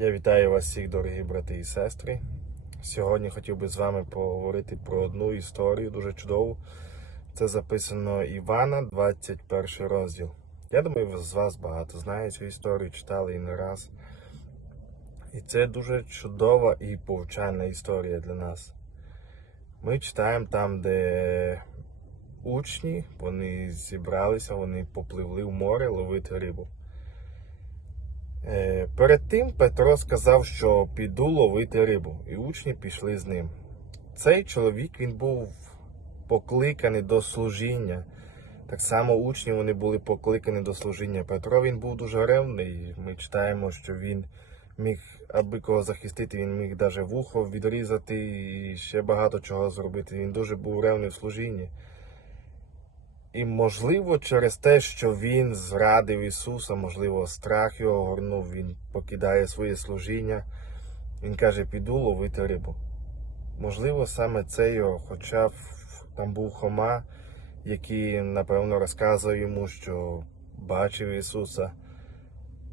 Я вітаю вас всіх, дорогі брати і сестри. Сьогодні хотів би з вами поговорити про одну історію дуже чудову. Це записано Івана, 21 розділ. Я думаю, з вас багато знає цю історію, читали і не раз. І це дуже чудова і повчальна історія для нас. Ми читаємо там, де учні вони зібралися, вони попливли в море ловити рибу. Е, Перед тим Петро сказав, що піду ловити рибу, і учні пішли з ним. Цей чоловік він був покликаний до служіння. Так само учні вони були покликані до служіння. Петро він був дуже ревний. Ми читаємо, що він міг, аби кого захистити, він міг навіть вухо відрізати і ще багато чого зробити. Він дуже був ревний в служінні. І, можливо, через те, що він зрадив Ісуса, можливо, страх його горнув, він покидає своє служіння. Він каже, піду ловити рибу. Можливо, саме це його, хоча там був Хома, який, напевно, розказував йому, що бачив Ісуса.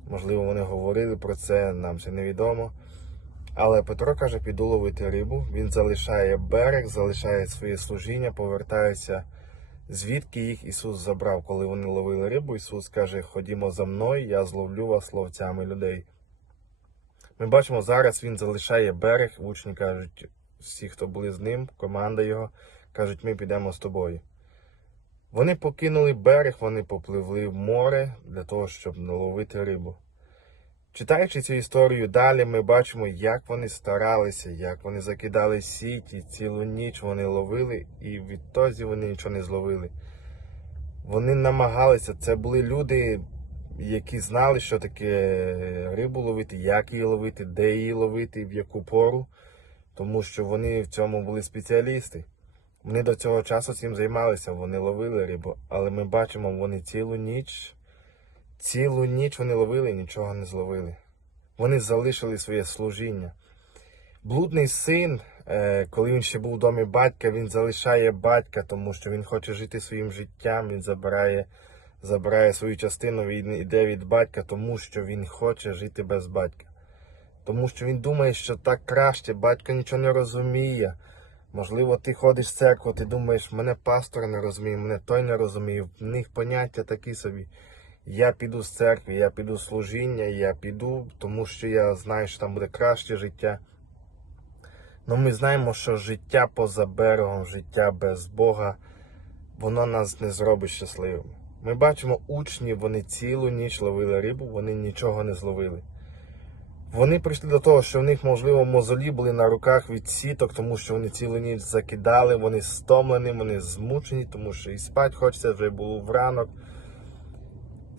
Можливо, вони говорили про це, нам це невідомо. Але Петро каже, піду ловити рибу. Він залишає берег, залишає своє служіння, повертається звідки їх Ісус забрав, коли вони ловили рибу. Ісус каже: Ходімо за мною, я зловлю вас ловцями людей. Ми бачимо, зараз він залишає берег, учні кажуть, всі, хто були з ним, команда його, кажуть, ми підемо з тобою. Вони покинули берег, вони попливли в море для того, щоб наловити рибу. Читаючи цю історію далі, ми бачимо, як вони старалися, як вони закидали сіті, цілу ніч вони ловили, і відтоді вони нічого не зловили. Вони намагалися, це були люди, які знали, що таке рибу ловити, як її ловити, де її ловити, в яку пору, тому що вони в цьому були спеціалісти. Вони до цього часу цим займалися, вони ловили рибу, але ми бачимо, вони цілу ніч. Цілу ніч вони ловили і нічого не зловили. Вони залишили своє служіння. Блудний син, е, коли він ще був в домі батька, він залишає батька, тому що він хоче жити своїм життям, він забирає, забирає свою частину, він йде від батька, тому що він хоче жити без батька. Тому що він думає, що так краще, батько нічого не розуміє. Можливо, ти ходиш в церкву, ти думаєш, мене пастор не розуміє, мене той не розуміє, в них поняття такі собі. Я піду з церкви, я піду з служіння, я піду, тому що я знаю, що там буде краще життя. Ну ми знаємо, що життя поза берегом, життя без Бога, воно нас не зробить щасливими. Ми бачимо учні, вони цілу ніч ловили рибу, вони нічого не зловили. Вони прийшли до того, що в них, можливо, мозолі були на руках від сіток, тому що вони цілу ніч закидали, вони стомлені, вони змучені, тому що і спать хочеться, вже було вранок.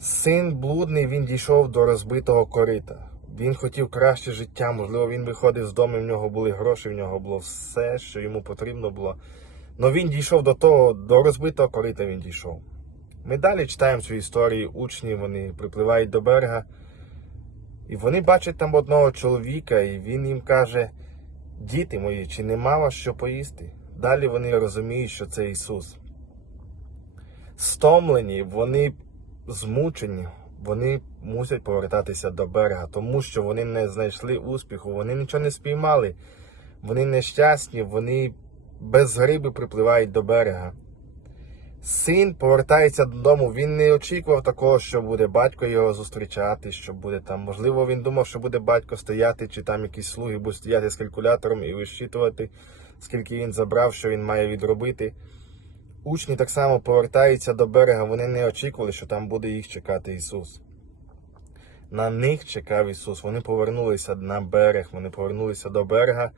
Син блудний, він дійшов до розбитого корита. Він хотів краще життя, можливо, він виходив з дому, в нього були гроші, в нього було все, що йому потрібно було. Але він дійшов до того, до розбитого корита він дійшов. Ми далі читаємо цю історію, учні, вони припливають до берега, і вони бачать там одного чоловіка, і він їм каже: Діти мої, чи нема вас що поїсти? Далі вони розуміють, що це Ісус. Стомлені, вони змучені, вони мусять повертатися до берега, тому що вони не знайшли успіху, вони нічого не спіймали, вони нещасні, вони без гриби припливають до берега. Син повертається додому. Він не очікував такого, що буде батько його зустрічати, що буде там. Можливо, він думав, що буде батько стояти, чи там якісь слуги будуть стояти з калькулятором і вищитувати, скільки він забрав, що він має відробити. Учні так само повертаються до берега. Вони не очікували, що там буде їх чекати Ісус. На них чекав Ісус. Вони повернулися на берег, вони повернулися до берега.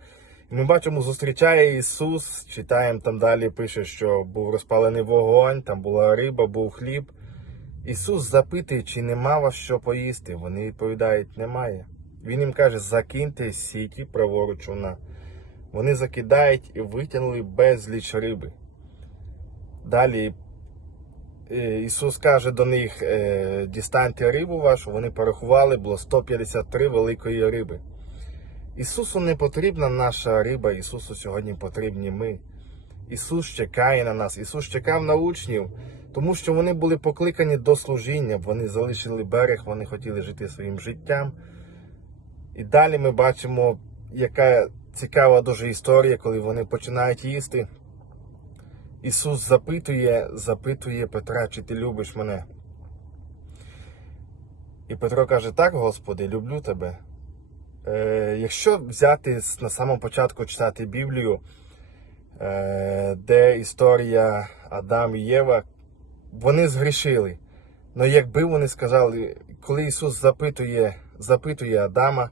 І ми бачимо, зустрічає Ісус. Читаємо там далі, пише, що був розпалений вогонь, там була риба, був хліб. Ісус запитує, чи нема вас що поїсти. Вони відповідають, немає. Він їм каже, закиньте сіті праворуч човна. Вони закидають і витягнули безліч риби. Далі е, Ісус каже до них: е, дістаньте рибу вашу, вони порахували, було 153 великої риби. Ісусу не потрібна наша риба, Ісусу сьогодні потрібні ми. Ісус чекає на нас, Ісус чекав на учнів, тому що вони були покликані до служіння, вони залишили берег, вони хотіли жити своїм життям. І далі ми бачимо, яка цікава дуже історія, коли вони починають їсти. Ісус запитує, запитує Петра, чи ти любиш мене? І Петро каже: Так, Господи, люблю тебе. Е, якщо взяти на самому початку читати Біблію, е, де історія Адам і Єва, вони згрішили. Але якби вони сказали, коли Ісус запитує, запитує Адама,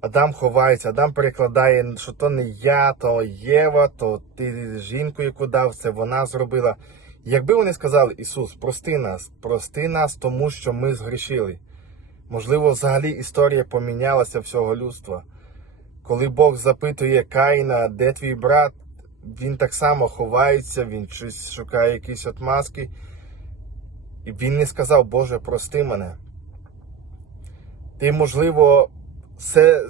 Адам ховається, Адам перекладає, що то не я, то Єва, то ти жінку, яку дав, це вона зробила. Якби вони сказали, Ісус, прости нас, прости нас, тому що ми згрішили. Можливо, взагалі історія помінялася всього людства. Коли Бог запитує Каїна, де твій брат, він так само ховається, він щось шукає якісь отмазки. І він не сказав, Боже, прости мене. Ти, можливо, все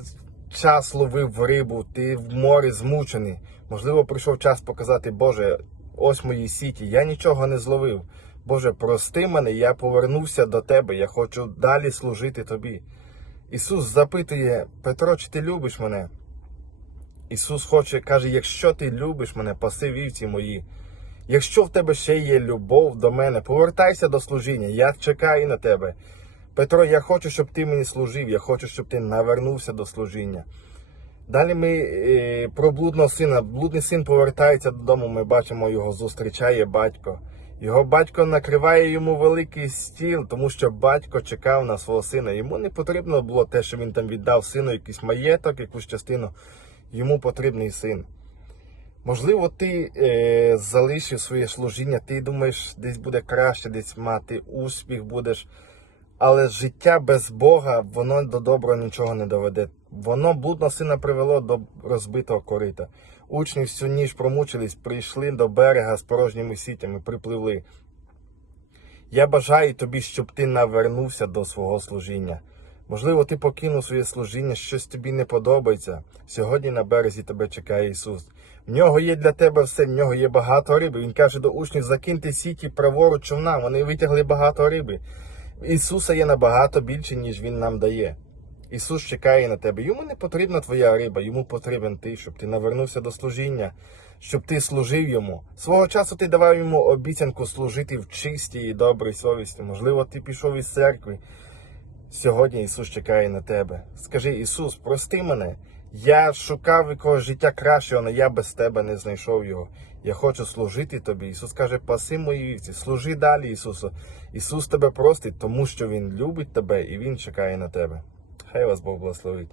час ловив рибу, ти в морі змучений. Можливо, прийшов час показати, Боже, ось мої сіті, я нічого не зловив. Боже, прости мене, я повернувся до тебе, я хочу далі служити тобі. Ісус запитує, Петро, чи ти любиш мене? Ісус хоче, каже, якщо ти любиш мене, паси вівці мої. Якщо в тебе ще є любов до мене, повертайся до служіння, я чекаю на тебе. Петро, я хочу, щоб ти мені служив, я хочу, щоб ти навернувся до служіння. Далі ми е, про блудного сина. Блудний син повертається додому, ми бачимо, його зустрічає батько. Його батько накриває йому великий стіл, тому що батько чекав на свого сина. Йому не потрібно було те, що він там віддав сину, якийсь маєток, якусь частину. Йому потрібний син. Можливо, ти е, залишив своє служіння, ти думаєш, десь буде краще, десь мати успіх будеш. Але життя без Бога, воно до доброго нічого не доведе. Воно блудного сина привело до розбитого корита. Учні всю ніч промучились, прийшли до берега з порожніми сітями, припливли. Я бажаю тобі, щоб ти навернувся до свого служіння. Можливо, ти покинув своє служіння, щось тобі не подобається. Сьогодні на березі тебе чекає Ісус. В нього є для тебе все, в нього є багато риби. Він каже до учнів: закиньте сіті праворуч човна. Вони витягли багато риби. Ісуса є набагато більше, ніж Він нам дає. Ісус чекає на тебе. Йому не потрібна твоя риба, йому потрібен ти, щоб ти навернувся до служіння, щоб ти служив йому. Свого часу ти давав йому обіцянку служити в чистій і добрій совісті. Можливо, ти пішов із церкви. Сьогодні Ісус чекає на тебе. Скажи, Ісус, прости мене. Я шукав якогось життя кращого, але я без тебе не знайшов його. Я хочу служити тобі. Ісус каже, паси мої вівці, служи далі, Ісусу. Ісус тебе простить, тому що Він любить тебе і Він чекає на тебе. Хай вас Бог благословить.